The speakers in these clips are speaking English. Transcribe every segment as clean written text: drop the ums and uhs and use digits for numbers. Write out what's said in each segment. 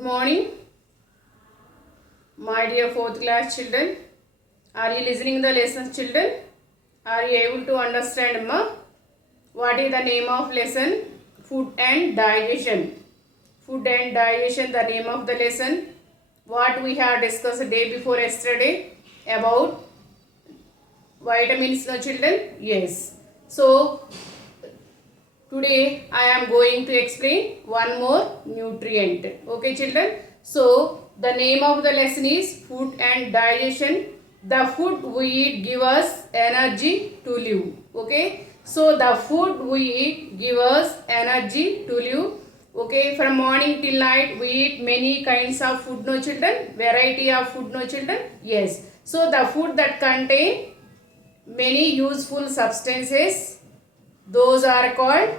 Good morning, my dear 4th class children. Are you listening the lessons, children? Are you able to understand, ma? What is the name of lesson? Food and digestion. Food and digestion, the name of the lesson. What we have discussed the day before yesterday about vitamins, no children? Yes. So today I am going to explain one more nutrient. Okay children. So the name of the lesson is food and digestion. The food we eat give us energy to live. Okay. So the food we eat give us energy to live. Okay. From morning till night we eat many kinds of food, no children. Variety of food, no children. Yes. So the food that contain many useful substances, those are called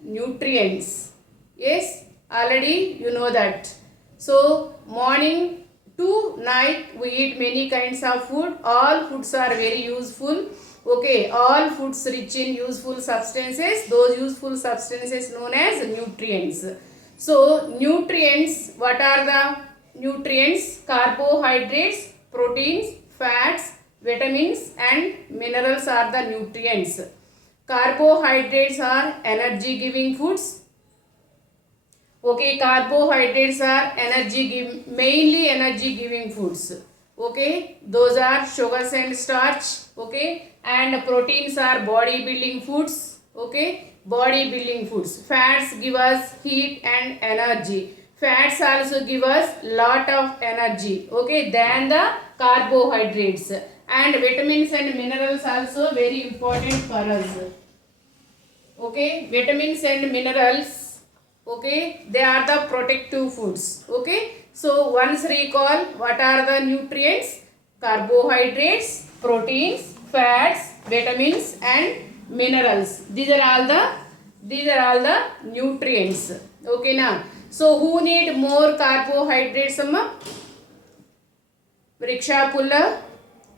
nutrients. Yes, already you know that. So morning to night we eat many kinds of food. All foods are very useful. Okay, all foods rich in useful substances. Those useful substances known as nutrients. So nutrients, what are the nutrients? Carbohydrates, proteins, fats, vitamins and minerals are the nutrients. Carbohydrates are energy giving foods. Okay, carbohydrates are mainly energy giving foods. Okay, those are sugars and starch. Okay, and proteins are body building foods. Okay, body building foods. Fats give us heat and energy. Fats also give us lot of energy. Okay, than the carbohydrates. And vitamins and minerals also very important for us. Okay, vitamins and minerals, okay, they are the protective foods. Okay, so once recall, what are the nutrients? Carbohydrates, proteins, fats, vitamins and minerals. These are all the nutrients. Okay now, so who need more carbohydrates? Rickshaw puller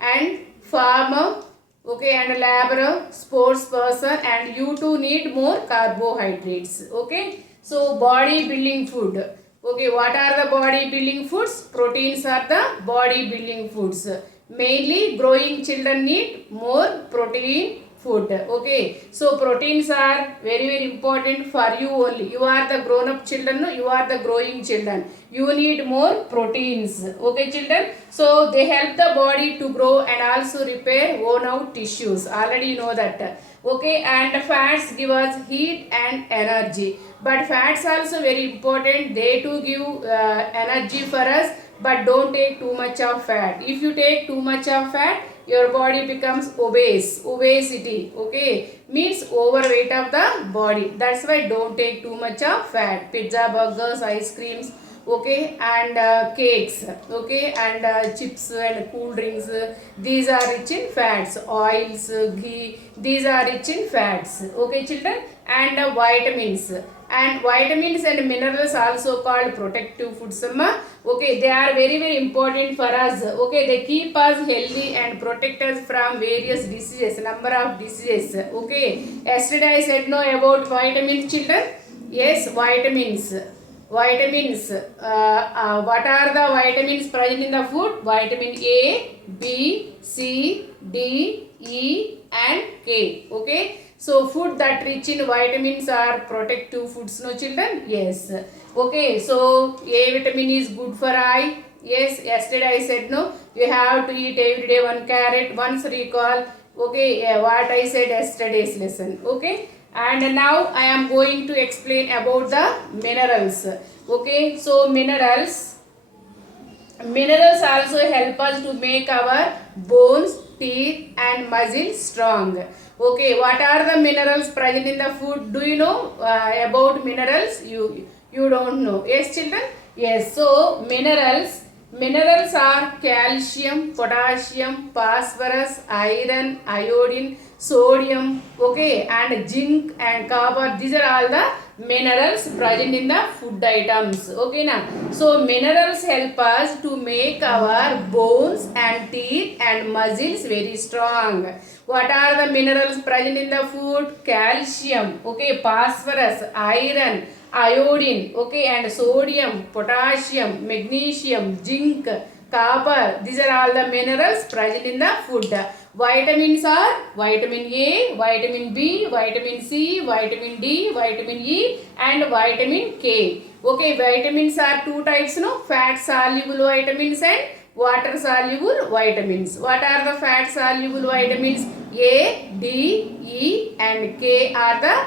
and farmer, okay, and laborer, sports person, and you too need more carbohydrates. Okay, so body building food. Okay, what are the body building foods? Proteins are the body building foods. Mainly growing children need more protein food. Okay, so proteins are very important for you only. You are the grown up children, no? You are the growing children. You need more proteins. Okay children, so they help the body to grow and also repair worn out tissues. Already you know that. Okay, and fats give us heat and energy. But fats also very important. They too give energy for us. But don't take too much of fat. If you take too much of fat, your body becomes obese. Obesity, okay, means overweight of the body. That's why don't take too much of fat. Pizza, burgers, ice creams, okay, and cakes, okay, and chips and cool drinks, these are rich in fats. Oils, ghee, these are rich in fats. Okay children, and vitamins. And vitamins and minerals also called protective foods. Okay, they are very important for us. Okay, they keep us healthy and protect us from various diseases, number of diseases. Okay, yesterday I said no about vitamins, children. Yes, vitamins. Vitamins. What are the vitamins present in the food? Vitamin A, B, C, D, E and K. Okay. So food that rich in vitamins are protective foods, no children? Yes. Okay, so A vitamin is good for eye. Yes, yesterday I said no. You have to eat every day 1 carrot. Once recall. Okay, yeah, what I said yesterday's lesson. Okay, and now I am going to explain about the minerals. Okay, so minerals also help us to make our bones, teeth and muscles strong. Okay, what are the minerals present in the food? Do you know about minerals? You don't know. Yes children? Yes. So minerals are calcium, potassium, phosphorus, iron, iodine, sodium, okay, and zinc and copper. These are all the minerals present in the food items. Okay now, so minerals help us to make our bones and teeth and muscles very strong. What are the minerals present in the food? Calcium, okay, phosphorus, iron, iodine, okay, and sodium, potassium, magnesium, zinc, copper. These are all the minerals present in the food. Vitamins are vitamin A, vitamin B, vitamin C, vitamin D, vitamin E, and vitamin K. Okay, vitamins are two types, no? Fat soluble vitamins and water soluble vitamins. What are the fat soluble vitamins? A, D, E, and K are the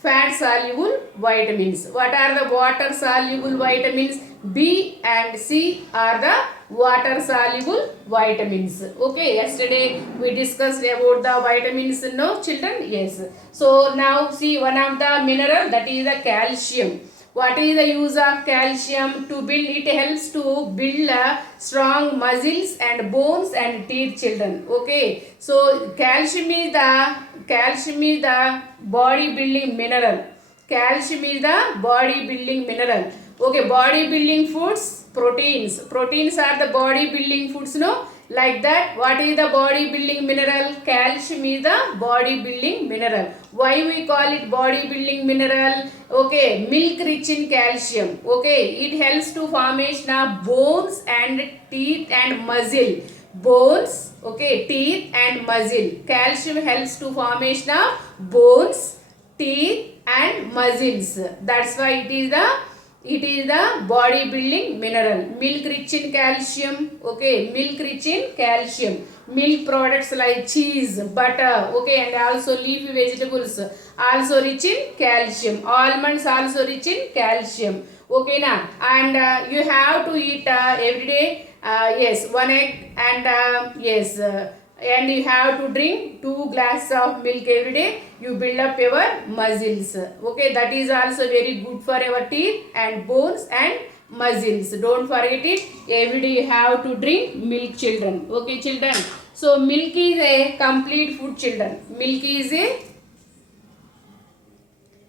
fat soluble vitamins. What are the water soluble vitamins? B and C are the water soluble vitamins. Okay, yesterday we discussed about the vitamins, no children? Yes. So now see one of the mineral, that is the calcium. What is the use of calcium? To build, it helps to build strong muscles and bones and teeth, children. Okay, so calcium is the body building mineral. Calcium is the body building mineral. Okay, body building foods, proteins are the body building foods, no? Like that, what is the body building mineral? Calcium is the body building mineral. Why we call it body building mineral? Okay, milk rich in calcium. Okay, it helps to formation of bones and teeth and muscle. Bones, okay, teeth and muscle. Calcium helps to formation of bones, teeth and muscles. That's why it is the body building mineral. Milk rich in calcium. Okay, milk rich in calcium. Milk products like cheese, butter, okay, and also leafy vegetables also rich in calcium. Almonds also rich in calcium. Okay na, and you have to eat every day, yes, one egg, and yes, and you have to drink 2 glasses of milk every day. You build up your muscles. Okay, that is also very good for your teeth and bones and muscles. Don't forget it. Every day you have to drink milk, children. Okay, children. So milk is a complete food, children. Milk is a,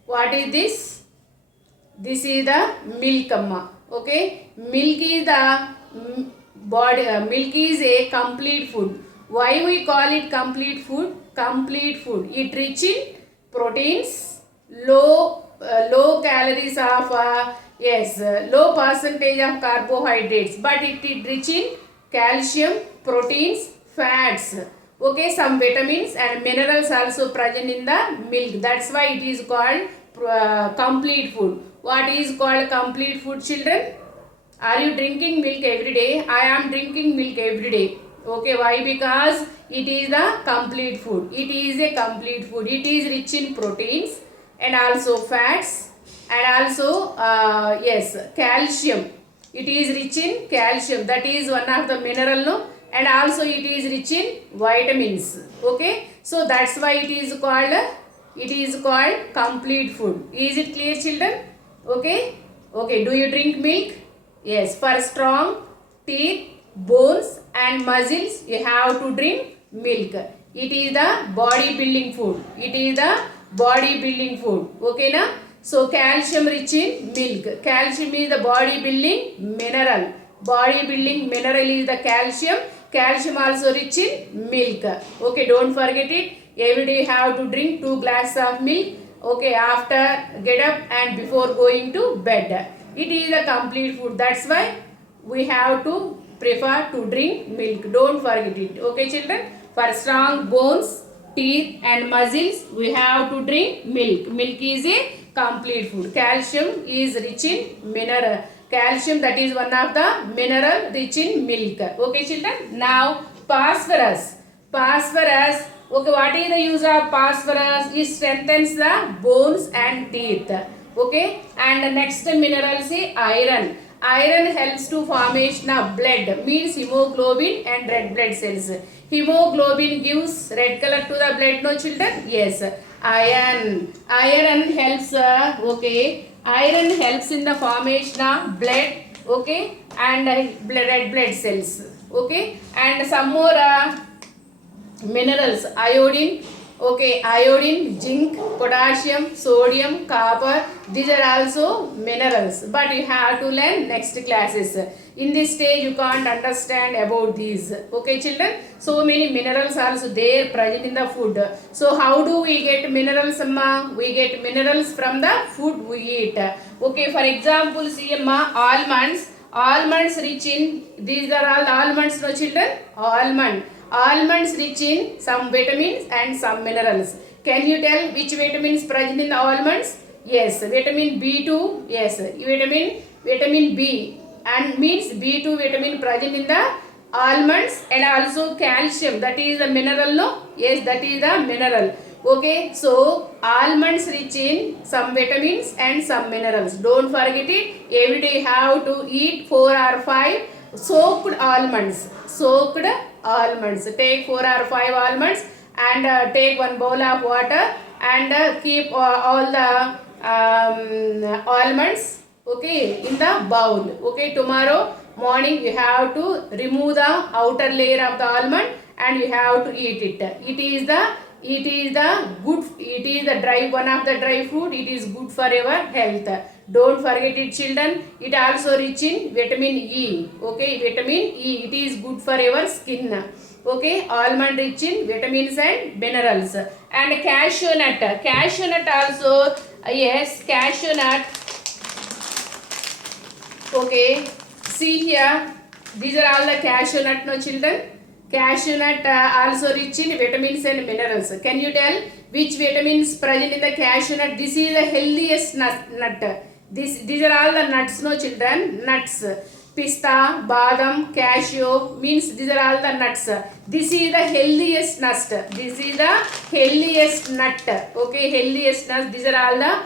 what is this? This is the milk, amma. Okay, milk is the body. Milk is a complete food. Why we call it complete food? Complete food. It rich in proteins, low calories of low percentage of carbohydrates, but it is rich in calcium, proteins, fats. Okay, some vitamins and minerals also present in the milk. That's why it is called complete food. What is called complete food, children? Are you drinking milk every day? I am drinking milk every day. Okay, why? Because it is the complete food. It is a complete food. It is rich in proteins and also fats and also calcium. It is rich in calcium. That is one of the mineral, no? And also it is rich in vitamins. Okay, so that's why it is called complete food. Is it clear, children? Okay, do you drink milk? Yes, for strong teeth, bones and muscles you have to drink milk. It is the body building food. Okay na? So calcium rich in milk. Calcium is the body building mineral. Body building mineral is the calcium. Calcium also rich in milk. Okay, don't forget it. Every day you have to drink 2 glasses of milk. Okay, after get up and before going to bed. It is a complete food. That's why we have to prefer to drink milk. Don't forget it. Okay, children. For strong bones, teeth and muscles, we have to drink milk. Milk is a complete food. Calcium is rich in mineral. Calcium, that is one of the mineral rich in milk. Okay, children. Now phosphorus. Okay, what is the use of phosphorus? It strengthens the bones and teeth. Okay, and the next mineral is iron. Iron helps to formation of blood, means hemoglobin and red blood cells. Hemoglobin gives red color to the blood, no children? Yes. Iron helps iron helps in the formation of blood, okay, and red blood cells. Okay, and some more minerals, iodine, Okay, iodine, zinc, potassium, sodium, copper. These are also minerals. But you have to learn next classes. In this stage, you can't understand about these. Okay, children. So many minerals also there present in the food. So how do we get minerals, amma? We get minerals from the food we eat. Okay, for example, see, amma, almonds. Almonds rich in, these are all almonds, no children? Almonds rich in some vitamins and some minerals. Can you tell which vitamins present in the almonds? Yes, vitamin B2. Yes, vitamin B and means B2 vitamin present in the almonds, and also calcium, that is the mineral, no? Yes, that is the mineral. Okay, so almonds rich in some vitamins and some minerals. Don't forget it. Every day you have to eat 4 or 5 soaked almonds. Take 4 or 5 almonds and take one bowl of water and keep all the almonds, okay, in the bowl. Okay, tomorrow morning you have to remove the outer layer of the almond and you have to eat it. It is the dry, one of the dry fruit. It is good for your health. Don't forget it, children. It also rich in vitamin E. Okay, vitamin E. It is good for your skin. Okay, almond rich in vitamins and minerals. And cashew nut also, yes, cashew nut. Okay, see here, these are all the cashew nut, no children? Cashew nut also rich in vitamins and minerals. Can you tell which vitamins present in the cashew nut? This is the healthiest nut. These are all the nuts, no children? Nuts. Pista, badam, cashew, means these are all the nuts. This is the healthiest nut. This is the healthiest nut. Okay, healthiest nuts. These are all the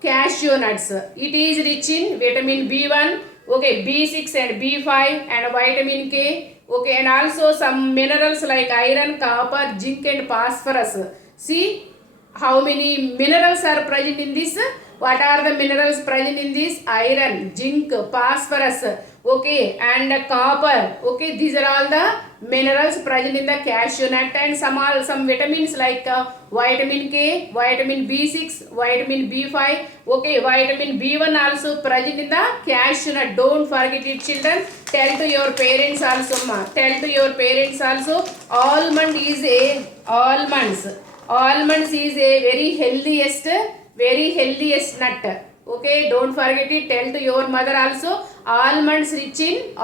cashew nuts. It is rich in vitamin B1, okay, B6 and B5 and vitamin K, okay, and also some minerals like iron, copper, zinc and phosphorus. See how many minerals are present in this? What are the minerals present in this? Iron, zinc, phosphorus, okay, and copper. Okay, these are all the minerals present in the cashew nut, and some vitamins like vitamin K, vitamin B6, vitamin B5. Okay, vitamin B1 also present in the cashew nut. Don't forget it, children. Tell to your parents also, ma. Tell to your parents also. Almonds is a very healthiest nut. Okay, don't forget it. Tell to your mother also. Almonds rich in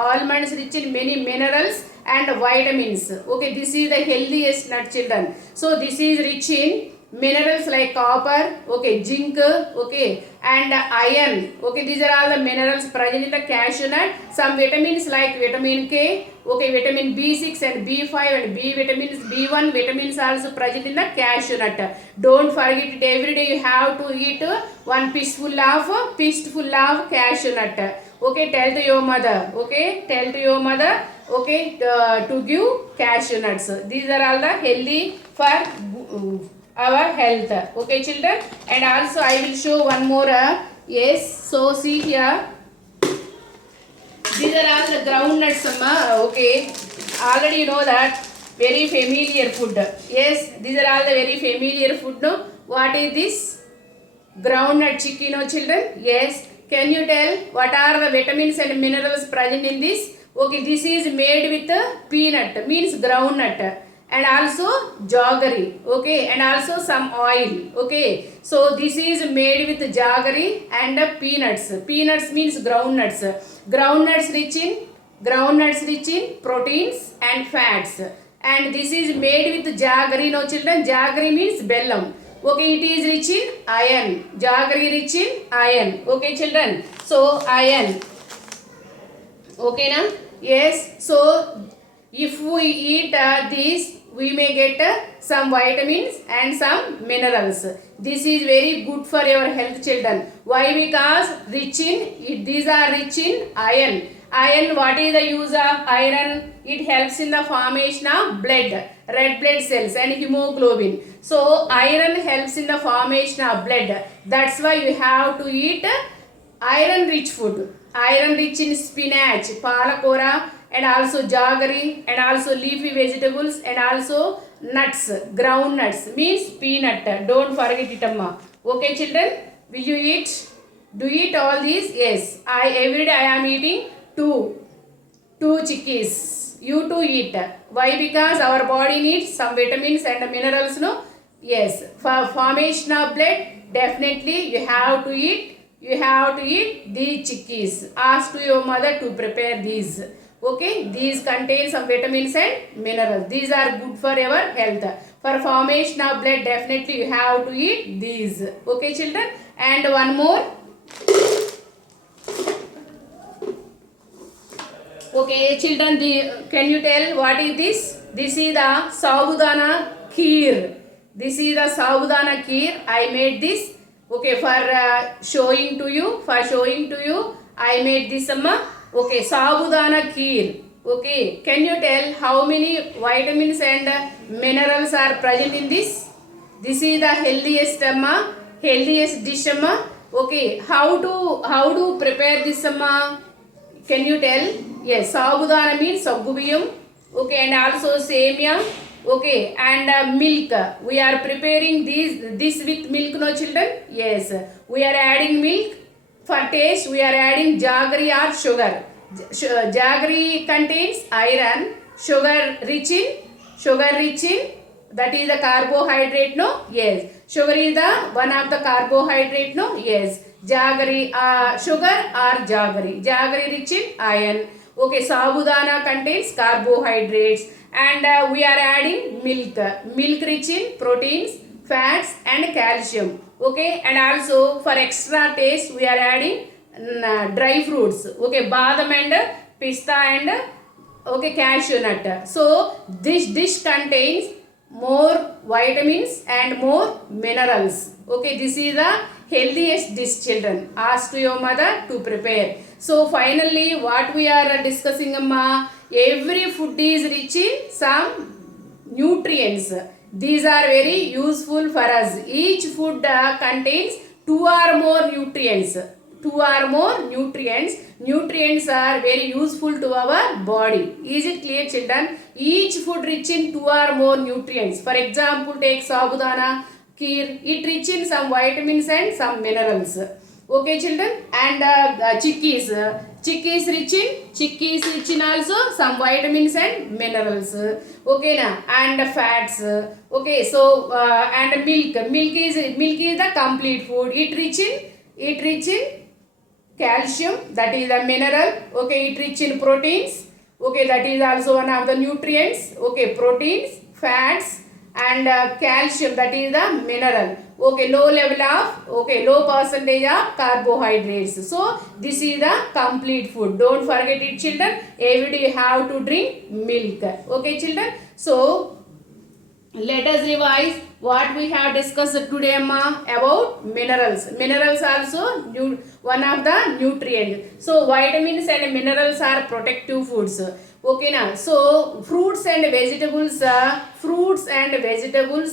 many minerals and vitamins. Okay, this is the healthiest nut, children. So this is rich in minerals like copper, okay, zinc, okay, and iron. Okay, these are all the minerals present in the cashew nut. Some vitamins like vitamin K, okay, vitamin B6 and B5 and B vitamins, B1 vitamins also present in the cashew nut. Don't forget it. Every day you have to eat one fistful of cashew nut. Okay, tell to your mother. Okay, tell to your mother. Okay, to give cashew nuts. These are all the healthy for our health. Okay, children, and also I will show one more. Yes, so see here, these are all the groundnuts, okay, already you know that, very familiar food. Yes, these are all the very familiar food, no? What is this? Groundnut chicken, no children? Yes, can you tell what are the vitamins and minerals present in this? Okay, this is made with peanut, means groundnut, and also jaggery, okay, and also some oil. Okay, so this is made with jaggery and peanuts. Peanuts means groundnuts rich in proteins and fats, and this is made with jaggery, no children? Jaggery means bellam. Okay, it is rich in iron. Jaggery rich in iron. Okay, children, so iron. Okay, na? Yes, so if we eat this, we may get some vitamins and some minerals. This is very good for your health, children. Why? Because these are rich in iron. Iron, what is the use of iron? It helps in the formation of blood, red blood cells and hemoglobin. So iron helps in the formation of blood. That's why you have to eat iron rich food. Iron rich in spinach, palakora, and also jaggery, and also leafy vegetables, and also nuts, ground nuts means peanut. Don't forget it, amma. Okay, children, will you eat? Do you eat all these? Yes, every day I am eating two chickies. You too eat. Why? Because our body needs some vitamins and minerals, no? Yes, for formation of blood, definitely you have to eat. You have to eat these chickies. Ask to your mother to prepare these. Okay, these contain some vitamins and minerals. These are good for our health. For formation of blood, definitely you have to eat these. Okay, children, and one more. Okay, children, can you tell what is this? This is the sabudana kheer. This is the sabudana kheer. I made this. Okay, for showing to you. I made this, amma. Okay, sabudana kheer. Okay, can you tell how many vitamins and minerals are present in this? This is the healthiest, amma. Healthiest dish, amma. Okay, how to prepare this, amma? Can you tell? Yes, sabudana means saggubiyam. Okay, and also semia. Okay, and milk. We are preparing this with milk, no children? Yes, we are adding milk. For taste, we are adding jaggery or sugar. Jaggery contains iron. Sugar rich in that is the carbohydrate, no? Yes, sugar is the one of the carbohydrate, no? Yes, jaggery, sugar or jaggery rich in iron. Okay, sabudana contains carbohydrates, and we are adding milk rich in proteins, fats and calcium. Okay, and also for extra taste we are adding dry fruits. Okay, badam and pista and okay, cashew nut. So this dish contains more vitamins and more minerals. Okay, this is the healthiest dish, children. Ask to your mother to prepare. So finally, what we are discussing, amma, every food is rich in some nutrients. These are very useful for us. Each food contains two or more nutrients. Nutrients are very useful to our body. Is it clear, children? Each food rich in two or more nutrients. For example, take sabudana kheer. It rich in some vitamins and some minerals. Okay, children, and chickies rich in also some vitamins and minerals. Okay, na, and fats. Okay, so and milk is the complete food. It rich in calcium, that is the mineral. Okay, it rich in proteins. Okay, that is also one of the nutrients. Okay, proteins, fats and calcium, that is the mineral. Okay, low percentage of carbohydrates. So this is the complete food. Don't forget it, children. Every day you have to drink milk. Okay, children, so let us revise what we have discussed today, amma, about minerals. Minerals also one of the nutrients. So vitamins and minerals are protective foods. Okay, now, so fruits and vegetables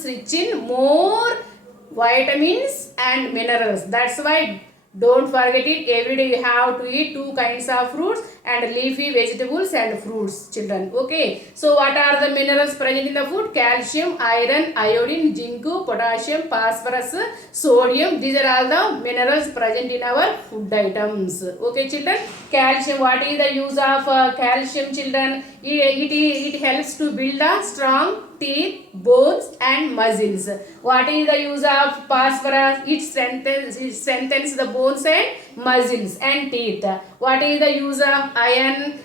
rich in more vitamins and minerals. That's why don't forget it. Every day you have to eat two kinds of fruits and leafy vegetables and fruits, children. Okay, so what are the minerals present in the food? Calcium, iron, iodine, zinc, potassium, phosphorus, sodium. These are all the minerals present in our food items. Okay, children, calcium. What is the use of calcium, children? It helps to build a strong teeth, bones and muscles. What is the use of phosphorus? It strengthens the bones and muscles and teeth. What is the use of iron?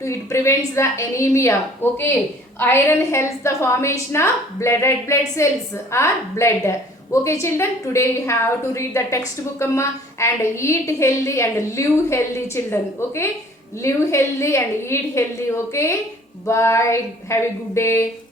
It prevents the anemia. Okay, iron helps the formation of red blood cells or blood. Okay, children, today we have to read the textbook, amma, and eat healthy and live healthy, children. Okay, live healthy and eat healthy. Okay, bye, have a good day.